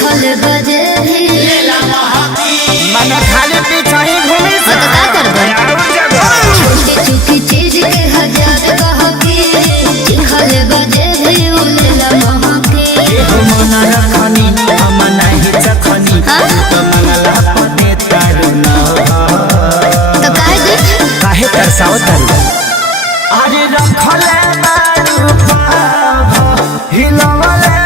चिखल बजे भी मन खाली पीछा ही घूमी तो का करबे छोटी छोटी चीज के हजार कहके चिखल बजे भी उलेला महके मन रखनी हम नहीं चखनी तो मंगला पते तारुन तो काहे तरसाओ तारू अरे रखले बारू हिलवले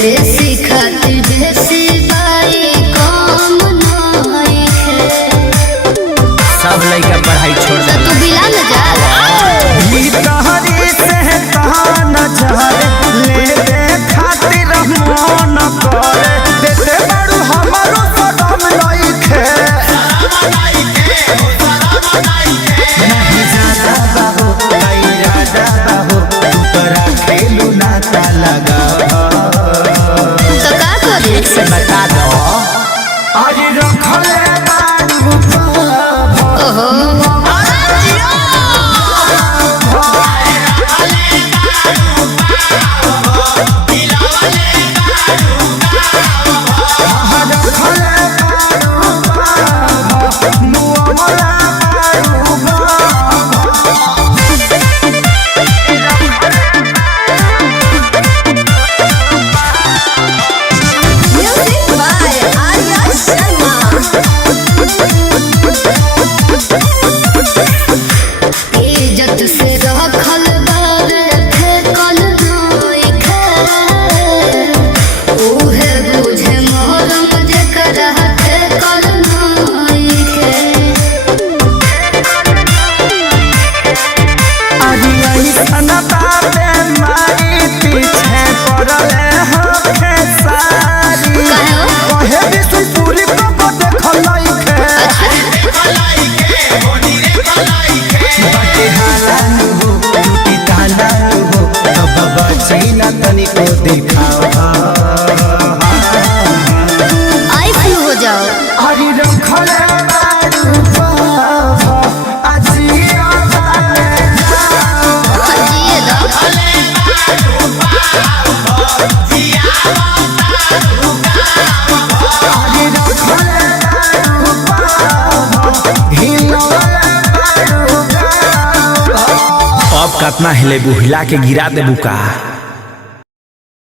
देसी खातिर देसी बाई कम नहीं है सब लइका पढ़ाई छोड़ दे तू बिला न जा ई तहरी से तहन जहर ले दे खातिर मन करे देते बड़ू हमरो सदम लइखे नहीं जाता बाबू नहीं राजा बाबू तू तोरा खेलू नाता लगा से बता दो अरे रखले बारू ओहो इज्जत से रखल बारे फेकल नहीं खे ओहे बुझे मोहरम जेकरा फेकल नहीं खे अरे ऐसन बाबे मारी पीछे पड़ले होखे सारी कहे विष्णुपुरी को देखल लइखे बाटे हालान हो टूटी तालान हो अब बचैना तनिको दिखाओ आई फ्लू हो जाओ अरे रखले बारू अजिया जिए दो अब कतना हिले बुहिला के गिरा देबू का।